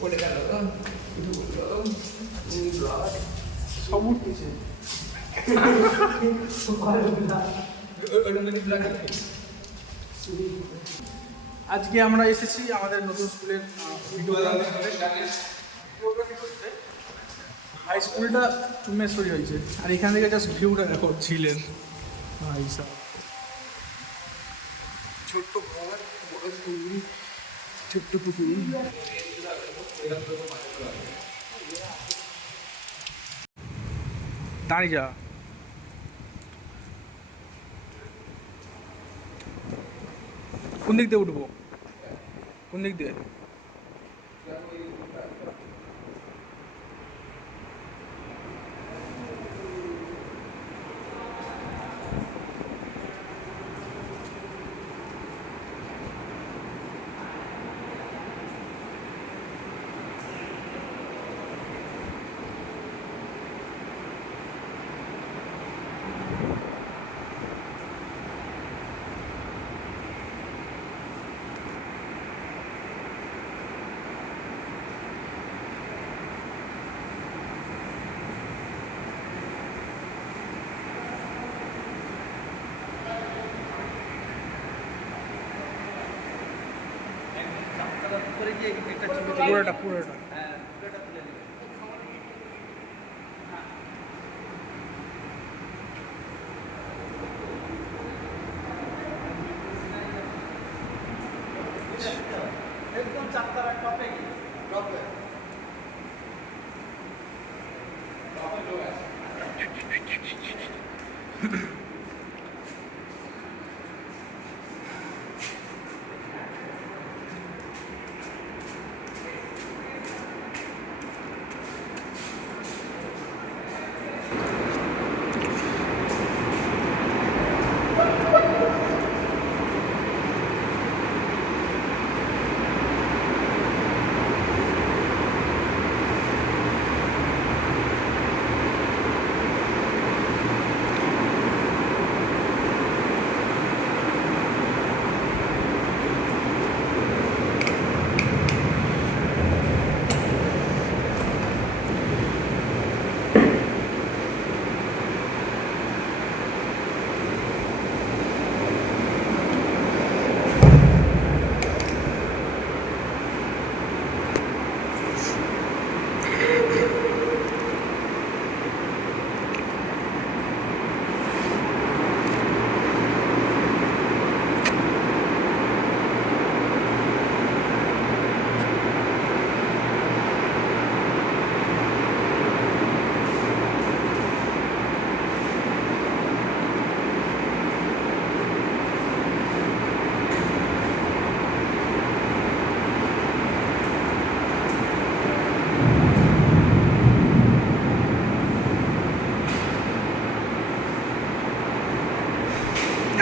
পড়ে গেল সব উঠতেছে আজকে আমরা এসেছি আমাদের নতুন স্কুলের হাই স্কুলটা চুমেশ্বরী হয়েছে আর এখান থেকে জাস্ট ভিউটা দেখো ঝিলের ছোট্ট ঘর বড় স্কুল ছোট্ট পুকুর দাঁড়িয়ে যা কোন দিক দিয়ে উঠবো কোন দিক দিয়ে পুরোটা পুরোটা একদম চারটার টপে টপে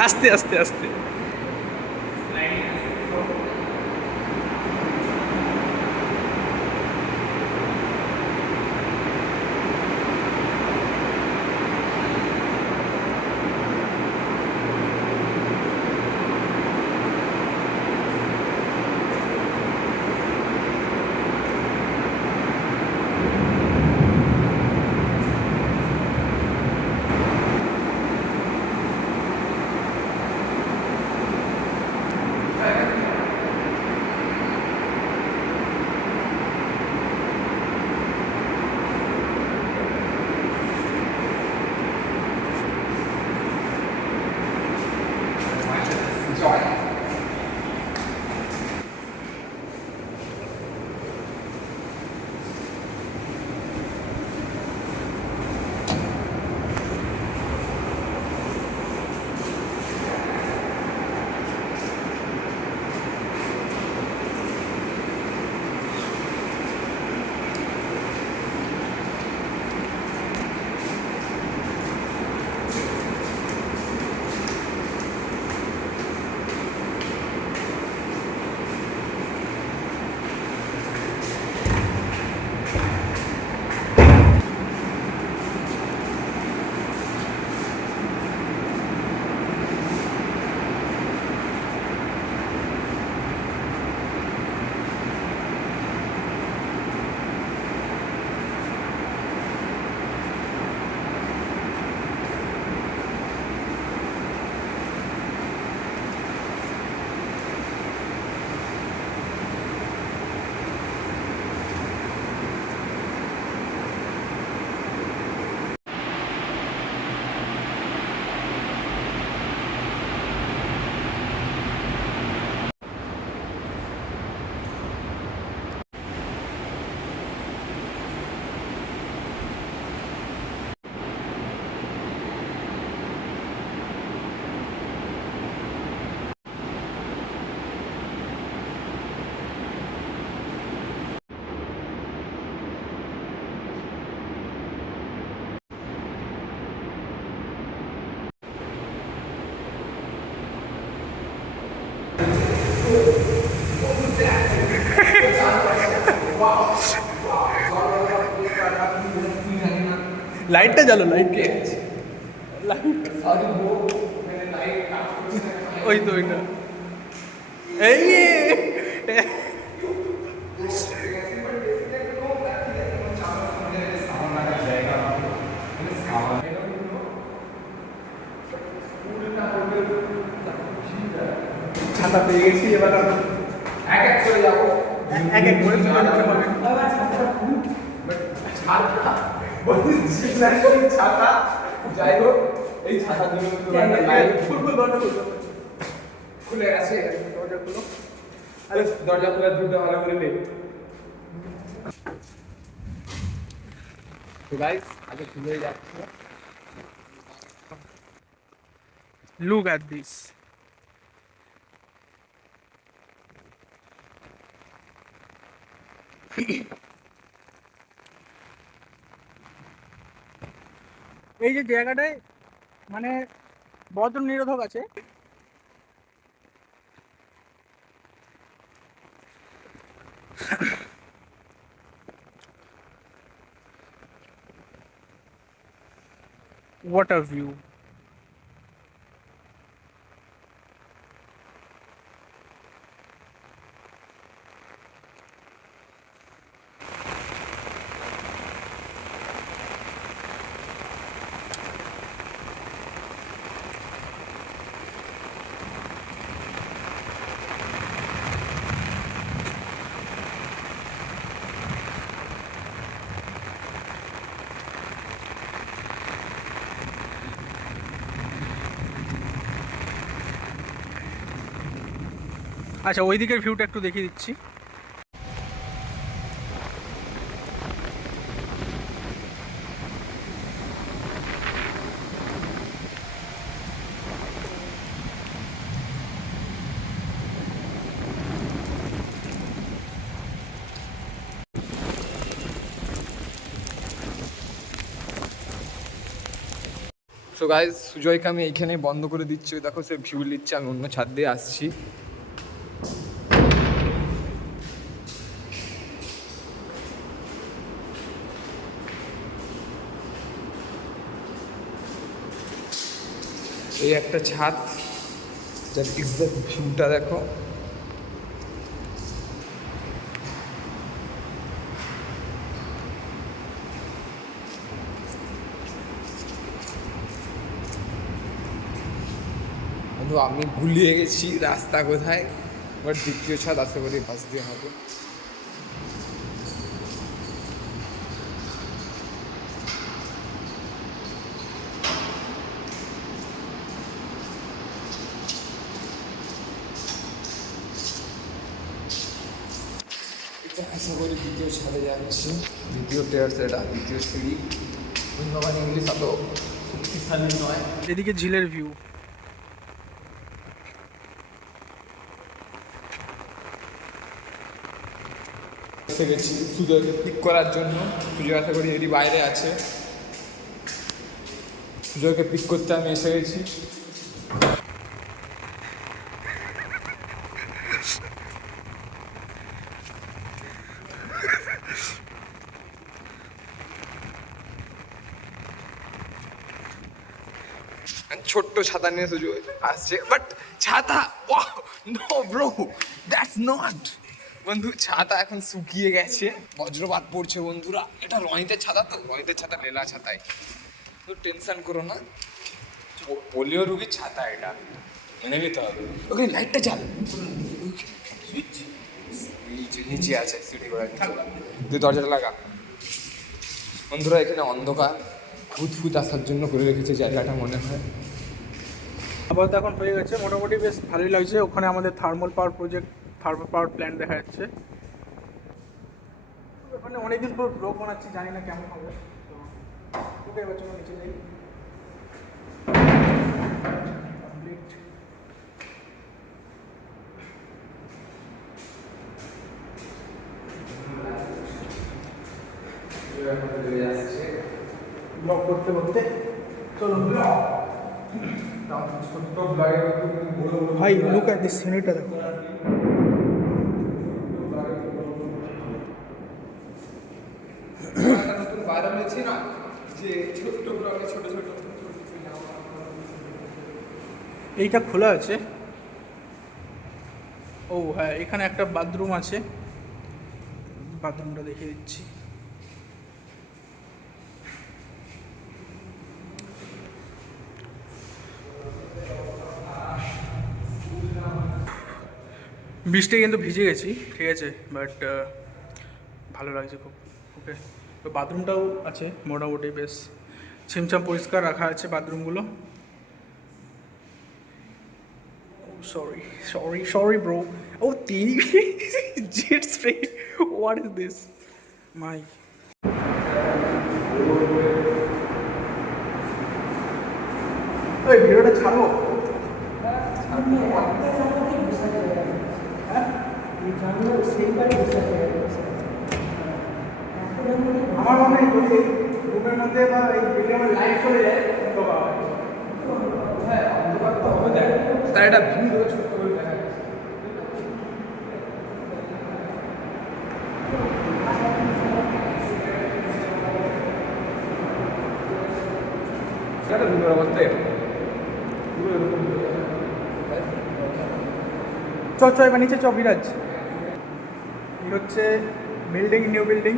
আস্তে আস্তে আস্তে লাইটটা জ্বালো, লাইট কে আছে লাইট আরে वो मैंने लाइट काट ওই তো ওইটা এই ছাতা পেয়ে গেছি, এবার এক এক করে যাবো এক এক করে তুলে নিতে হবে। ছাতা বলছি না ছাতা যাই হোক এই ছাতা দুটো লাইট খুলে গেছে দরজা খুলো। আরে দরজা খুলে দুটো ভালো করে নে তো গাইস আগে খুলে যাচ্ছি Look at this. এই যে জায়গাটায় মানে বজ্র নিরোধক আছে, what a view. আচ্ছা, ওই দিকের ভিউটা একটু দেখিয়ে দিচ্ছি। সো গাইস সুজয়কে আমি এইখানে বন্ধ করে দিচ্ছি ওই দেখো সে ভিউ নিচ্ছে আমি অন্য ছাদ দিয়ে আসছি এই একটা ছাদ যার এক্সাক্ট ভিউটা দেখো বন্ধু আমি গুলিয়ে গেছি রাস্তা কোথায় বাট দ্বিতীয় ছাদ আশা করি পাশ দিয়ে হবে আশা করি দ্বিতীয় ছাদে যাচ্ছি দ্বিতীয় টেয়ার এটা দ্বিতীয় সিঁড়ি ধন্যবাদ ইংলিশ এত শক্তিশালী নয় এদিকে ঝিলের ভিউ। এসে গেছি সুজয়কে পিক করার জন্য সুজয় আশা করি এরই বাইরে আছে সুজয়কে পিক করতে আমি এসে গেছি ছোট্ট ছাতা নিয়ে সুজয় আসছে বাট ছাতা নো ব্রো দ্যাটস নট বন্ধু ছাতা এখন শুকিয়ে গেছে বজ্রপাত পড়ছে বন্ধুরা এটা রনিতের ছাতা তো রনিতের ছাতা লেলা ছাতায় তো টেনশন করো না পোলিও রুগীর ছাতা এটা মেনে নিতে হবে ওকে লাইটটা চাল সুইচ নিচে আছে সিটি করে তুই দরজাটা লাগা বন্ধুরা এখানে অন্ধকার ভূত ফুত আসার জন্য করে রেখেছে জায়গাটা মনে হয় আপাতত এখন হয়ে গেছে, মোটামুটি বেশ ভালোই লাগছে। ওখানে আমাদের thermal power project, thermal power plant দেখা যাচ্ছে। ওখানে অনেকদিন পর ব্লগ বানাচ্ছি, জানি না কেমন হবে। তো ওকে, এবার চলো নিচে যাই। ব্লগ করতে করতে চলো ভাই, লুক এট দিস সিনারিটা দেখো। নতুন ভাইরাল হয়েছে না যে ছোট্ট ব্লগে ছোট ছোট এইটা খোলা আছে। ও হ্যাঁ, এখানে একটা বাথরুম আছে, বাথরুমটা দেখিয়ে দিচ্ছি। বৃষ্টি কিন্তু ভিজে গেছি, ঠিক আছে, বাট ভালো লাগছে খুব। ওকে, তো বাথরুমটাও আছে মোটামুটি বেশ ছিমছাম পরিষ্কার রাখা আছে বাথরুমগুলো। Sorry, sorry, sorry, bro. Oh, the jet spray. What is this? My. ওই ভিডিওটা ছাড়বো। আমার মনে হয় যদি রুমের মধ্যে বা এই ভিডিওর লাইভ চলে যায় তো হ্যাঁ, অন্ধকার তো হবে, দেখ তার একটা ভিডিও ছোট করে দেখা যাচ্ছে। এটা ভিডিওর অবস্থা পুরো এরকম চ চ এবার নিচে চ বিরাজ। এই হচ্ছে বিল্ডিং, নিউ বিল্ডিং,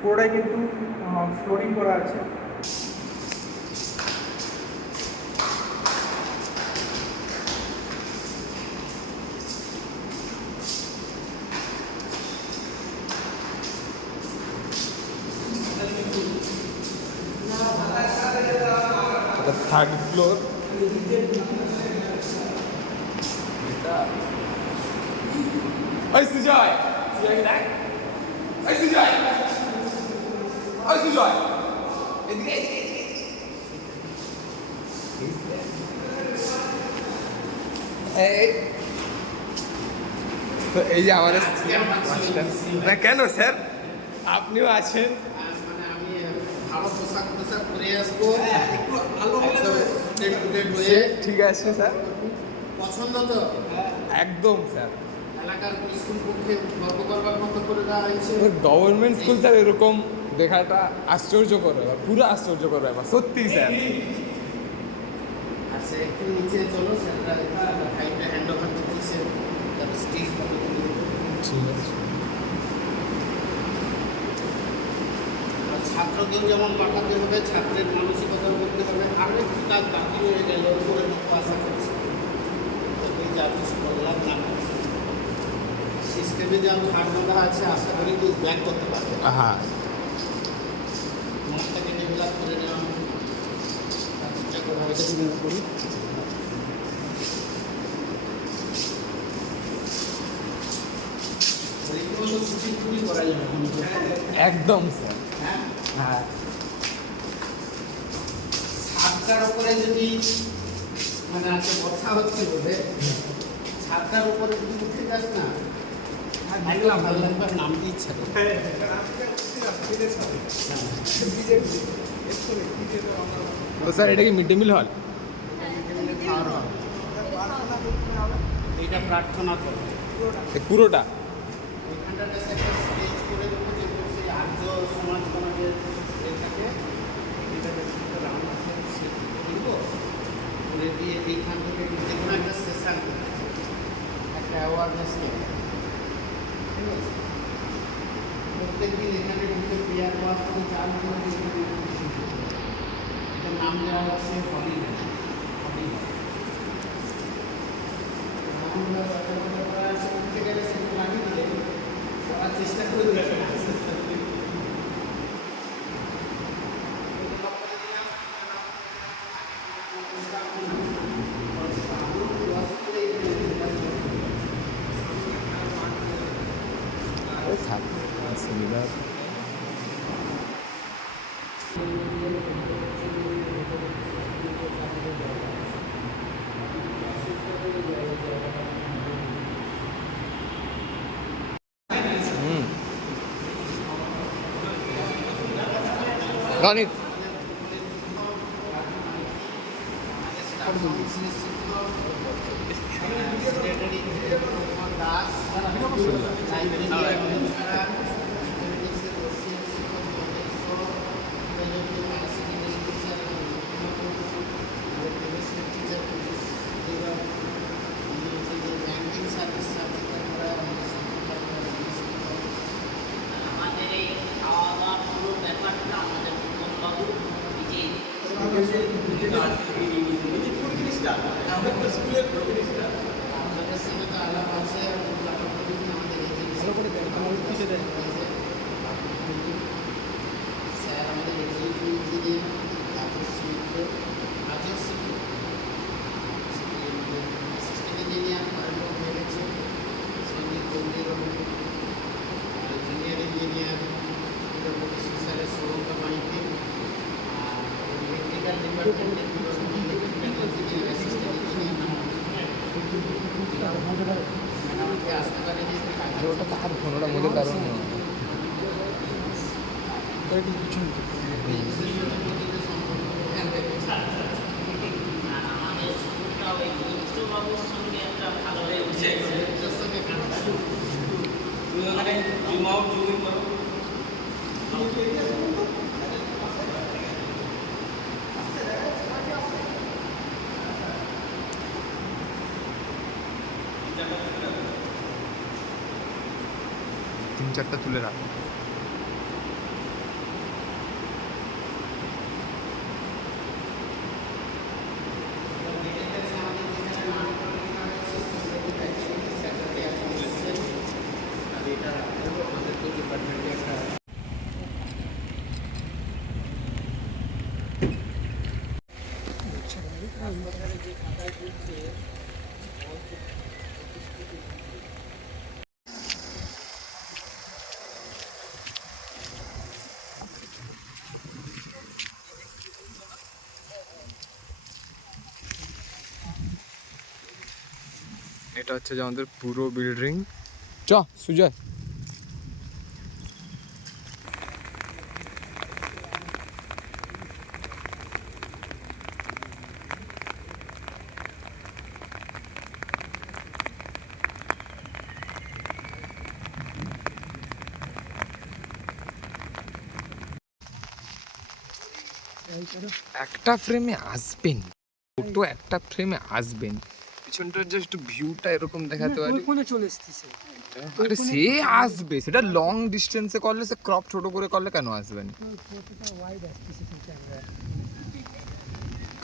পুরোটাই কিন্তু ফ্লোরিং করা আছে। Third floor. ওই সুজয়, সুজয়কে দেখ। ওই সুজয়, ওই সুজয়, এদিকে এদিকে এদিকে। এই তো এই যে আমাদের না কেন স্যার, আপনিও আছেন। মানে আমি ভালো পোশাক পরে আসবো, একটু আলো হয়ে। ঠিক আছে স্যার, পছন্দ তো একদম স্যার। এলাকার স্কুল পক্ষে গর্ব করবার মতো করে দেওয়া হয়েছে। গভর্নমেন্ট স্কুল স্যার এরকম দেখাটা আশ্চর্যকর ব্যাপার, পুরো আশ্চর্যকর ব্যাপার, সত্যি স্যার। আচ্ছা, একটু নিচে চলো, স্যাররা ফাইলটা হ্যান্ড ওভার করতেছে, তারপর স্টিল ঠিক আছে। ছাত্রকেও যেমন পাঠাতে হবে, ছাত্রের মানসিকতা করতে হবে। আরও একটু কাজ বাকি রয়ে গেল, উপরে লক্ষ্য আশা করছি। তবে যা কিছু বললাম না, সিস্টেমে যে আমি ভাগনা আছে, আশা করি তুই ব্যাক করতে পারবে। হ্যাঁ, মাঠটাকে ডেভেলপ করে নেওয়া চেষ্টা করা হয়েছে করি। রীতিমতো সুচিন্তুই করা যাবে একদম স্যার। হ্যাঁ, হ্যাঁ, ছাদটার উপরে যদি মানে আজকে বর্ষা হচ্ছে বলে ছাদটার উপরে যদি উঠে যাস না, একদম ভালো লাগবে, নামতে ইচ্ছা করে। তো স্যার এটা কি মিড ডে মিল হল? খাওয়ার হবে। এইটা প্রার্থনা করো। পুরোটা ওইখানটাতে একটা স্টেজ করে দেবো, যেগুলো সেই আর্য সমাজ সমাজের এটাকে এটাকে রাউন্ড দিব করে দিয়ে এইখান থেকে যে কোনো একটা সেশন একটা অ্যাওয়ারনেস নেই। ঠিক আছে, প্রত্যেক দিন এখানে ঢুকে পেয়ার ওয়াশ করে চাল করে এটার নাম দেওয়া হচ্ছে হলিডে। উঠতে গেলে সেগুলো লাগিয়ে দিলে সবার চেষ্টা করে দেবে। সুবিধা। গণিত আমাকে আসতে পারে যে আরে ওটা তার ফোন, ওটা মোদের কারণ না। একটু পিছন দিকে। তিন চারটা তুলে রাখ। এটা হচ্ছে যে আমাদের পুরো বিল্ডিং। চ সুজয়। একটা ফ্রেমে আসবেন, ফটো একটা ফ্রেমে আসবেন, পিছনটার জাস্ট ভিউটা এরকম দেখাতে পারি। চলে এসেছে। আরে সে আসবে, সেটা লং ডিস্টেন্সে করলে, সে ক্রপ ছোট করে করলে কেন আসবেন?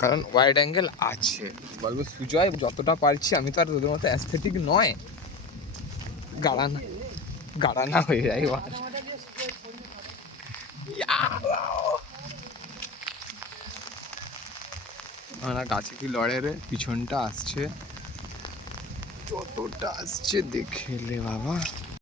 কারণ ওয়াইড অ্যাঙ্গেল আছে। বলবো সুজয় যতটা পারছি, আমি তো আর তোদের মতো অ্যাস্থেটিক নয়, গাড়ানা গাড়ানা হয়ে যায় এবার। আমরা গাছে কি লড়ে রে, পিছনটা আসছে, যতটা আসছে দেখে লে বাবা।